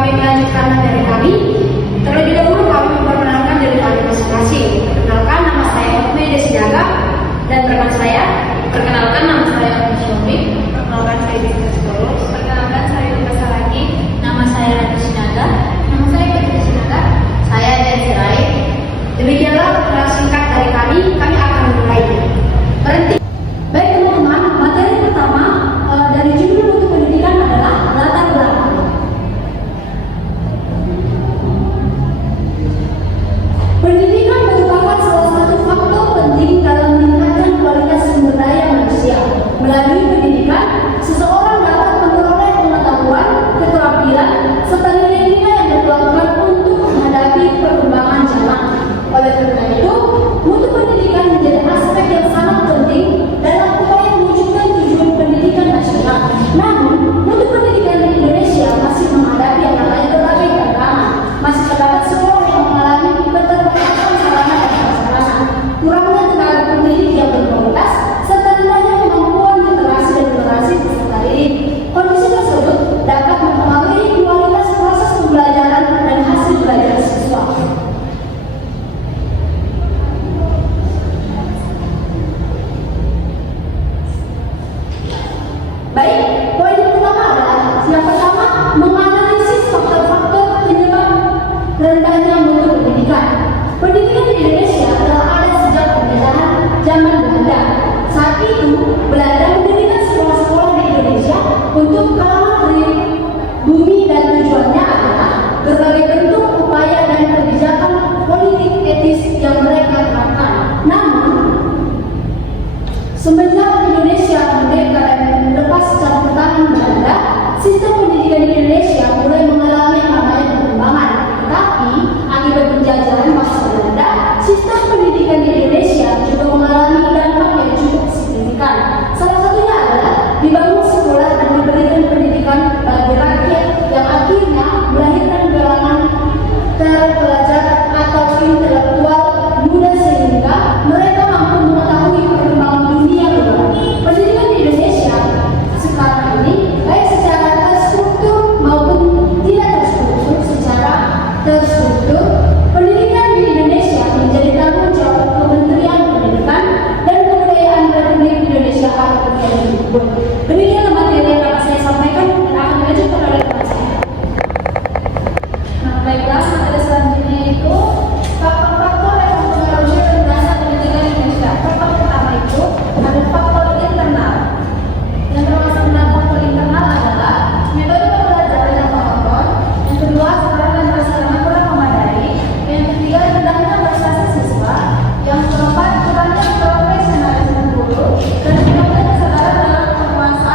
kami melanjutkan materi kami, terlebih dahulu kami memperkenalkan diri kami masing-masing. Perkenalkan, nama saya Hukmi Desinaga dan rekan saya. Perkenalkan, nama saya Hukmi Syomi. Perkenalkan, saya Dita Skolus. Perkenalkan, saya Dita Salaki. Nama saya Desinaga. Nama saya Dita Desinaga. Saya Desirae. Demikianlah perkenalan singkat dari kami akan mulai. Berhenti. Baik teman-teman, materi pertama dari judul mutu pendidikan adalah latar belakang. Pendidikan merupakan salah satu faktor penting dalam meningkatkan kualitas sumber daya manusia. Melalui pendidikan, seseorang dapat memperoleh pengetahuan, keterampilan, serta nilai-nilai yang diperlukan untuk menghadapi perkembangan zaman. Oleh karena itu, mutu pendidikan menjadi aspek yang sangat penting dalam upaya mewujudkan tujuan pendidikan nasional. Namun, mutu pendidikan di Indonesia masih menghadapi yang namanya berbagai tantangan. Masih terdapat sekolah yang mengalami keterbatasan sarana dan prasarana, kurangnya tenaga pendidik yang berkualitas, serta rendahnya kemampuan literasi dan numerasi peserta didik. Kondisi tersebut dapat mempengaruhi kualitas proses pembelajaran dan hasil belajar siswa. Baik, poin pertama adalah yang pertama menganalisis faktor-faktor penyebab rendahnya mutu pendidikan. Pendidikan di Indonesia telah ada sejak penjajahan zaman Belanda. Saat itu, Belanda mendirikan sekolah-sekolah di Indonesia untuk kalangan pribumi dan tujuannya adalah berbagai bentuk upaya dan kebijakan politik etis yang mereka terapkan. Namun, semenjak Indonesia merdeka dan lepas campur tangan Belanda, sistem pendidikan di Indonesia mulai mengalami yang namanya perkembangan. Tetapi akibat penjajahan masa Belanda, sistem pendidikan di Indonesia juga mengalami dampak yang cukup signifikan. Salah satunya adalah dibangun sekolah dan memberikan pendidikan bagi rakyat yang akhirnya melahirkan kalangan terpelajar atau intelektual muda sehingga mereka mampu mengetahui perkembangan dunia luar. Pendidikan di Indonesia sekarang ini baik secara terstruktur maupun tidak terstruktur, pendidikan di Indonesia menjadi tanggung jawab Kementerian Pendidikan dan Kebudayaan Republik Indonesia atau Kemdikbud. Demikianlah materi yang akan saya sampaikan dan akan dilanjutkan oleh teman saya. Nah, baiklah, materi selanjutnya itu faktor-faktor yang mempengaruhi rendahnya pendidikan di Indonesia. Faktor pertama itu ada faktor internal. Yang termasuk dalam faktor internal adalah metode pembelajaran yang monoton. Yang kedua, sarana dan prasarana kurang memadai. Yang ketiga, rendahnya prestasi siswa. Yang keempat, kurangnya profesionalisme guru. Dan yang keempat, kesadaran dalam penguasaan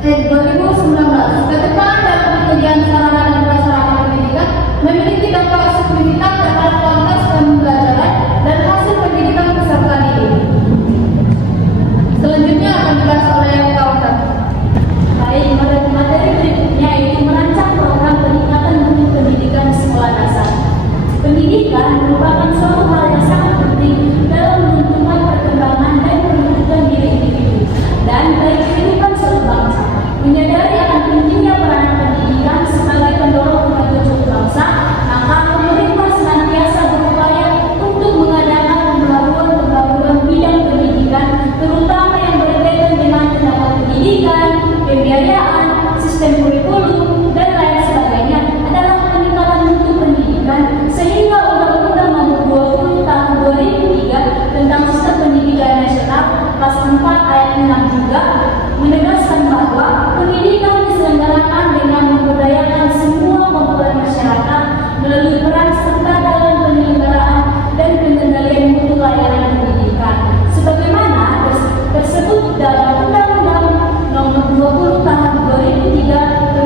2019. Ketimpangan dalam penyediaan sarana dan prasarana pendidikan memiliki dampak signifikan terhadap kualitas pembelajaran dan hasil pendidikan peserta didik. Selanjutnya akan dibahas oleh kawan. Baik, materi berikutnya yaitu merancang program peningkatan mutu pendidikan di sekolah dasar. Pendidikan merupakan suatu hal yang sangat penting dalam menentukan perkembangan dan pendidikan diri individu dan baik kehidupan suatu bangsa. Menyadari akan pentingnya peranan pendidikan sebagai pendorong kemajuan bangsa, maka pemerintah senantiasa berupaya untuk mengadakan pembaruan bidang pendidikan, terutama yang berkaitan dengan tenaga pendidikan, pembiayaan, sistem kurikulum, dan lain sebagainya adalah peningkatan mutu pendidikan, sehingga Undang-Undang Nomor 20 Tahun 2003 tentang Sistem Pendidikan Nasional Pasal 4 ayat 6 juga menegaskan bahwa pendidikan diselenggarakan dengan memberdayakan semua komponen masyarakat melalui peran serta dalam penyelenggaraan dan pengendalian mutu layanan pendidikan, sebagaimana tersebut dalam Undang-Undang Nomor 20 Tahun 2003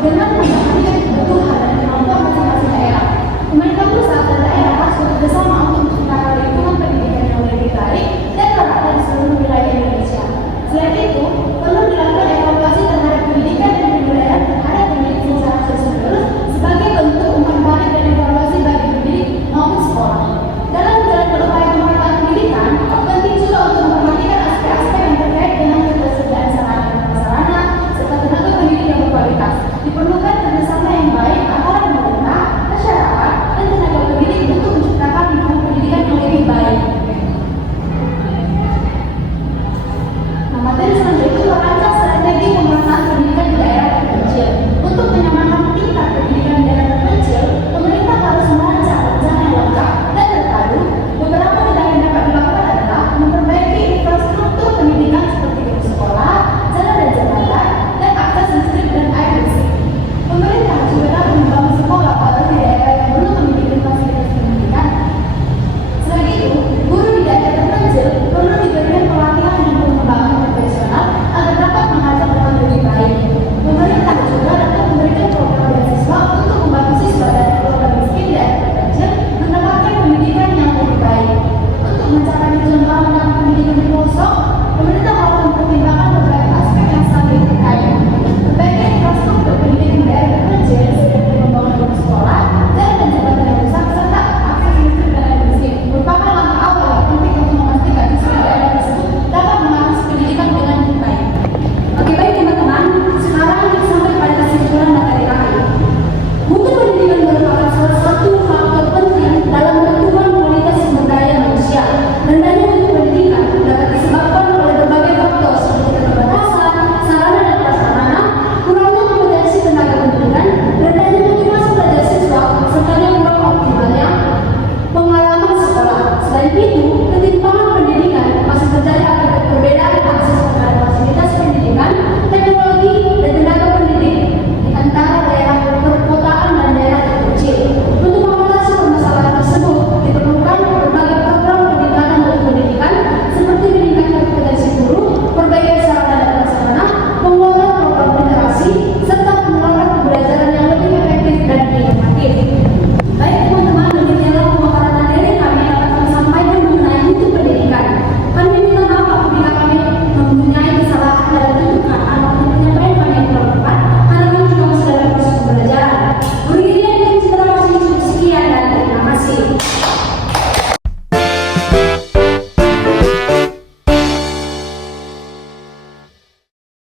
dengan memperhatikan kebutuhan dan kemampuan masing-masing daerah. Pemerintah pusat dan daerah harus bekerjasama untuk menciptakan lingkungan pendidikan yang lebih baik dan merata di seluruh wilayah Indonesia. Selain itu, perlu dilakukan evaluasi terhadap pendidikan dan kebudayaan terhadap pendidik secara terus-menerus sebagai bentuk umpan balik dan evaluasi bagi pendidik maupun sekolah. Dalam menjalankan upaya pemanfaatan pendidikan, penting juga untuk memperhatikan aspek-aspek yang terkait dengan ketersediaan sarana dan prasarana serta tenaga pendidik yang berkualitas. Diperlukan kerjasama yang baik antara pemerintah, masyarakat, dan tenaga pendidik untuk menciptakan lingkungan pendidikan yang lebih baik. Nah, materi selanjutnya itu merancang strategi pemetaan pendidikan di daerah terpencil. Untuk menyamakan tingkat pendidikan di daerah terpencil, pemerintah harus merancang rencana yang lengkap dan terpadu. Beberapa tindakan yang dapat dilakukan adalah memperbaiki infrastruktur pendidikan seperti gedung sekolah, jalan dan jembatan, dan akses listrik dan air bersih. Pemerintah juga dapat membangun sekolah baru di daerah yang belum memiliki fasilitas pendidikan. Selain itu, guru di daerah terpencil perlu diberikan pelatihan dan pengembangan profesional agar dapat mengajar dengan lebih baik. Pemerintah juga dapat memberikan program beasiswa untuk membantu siswa dan keluarga miskin di daerah terpencil mendapatkan pendidikan yang lebih baik. Untuk mencapai tujuan mendapat pendidikan di pelosok, pemerintah harus mempertimbangkan berbagai aspek yang saling terkait. Berbagai infrastruktur pendidikan di daerah terpencil seperti membangun gedung sekolah, jalan dan jembatan yang rusak, serta akses listrik dan air bersih merupakan langkah awal yang penting untuk memastikan siswa daerah tersebut dapat mengakses pendidikan dengan baik. Oke, baik teman-teman, sekarang kita sampai pada kesimpulan materi kami. Mutu pendidikan merupakan salah satu faktor penting dalam pertumbuhan kualitas sumber daya manusia. Rendahnya mutu pendidikan dapat disebabkan oleh berbagai faktor seperti keterbatasan sarana dan prasarana, kurangnya kompetensi tenaga pendidikan, rendahnya motivasi belajar siswa, serta kurang optimalnya pengalaman sekolah. Selain itu,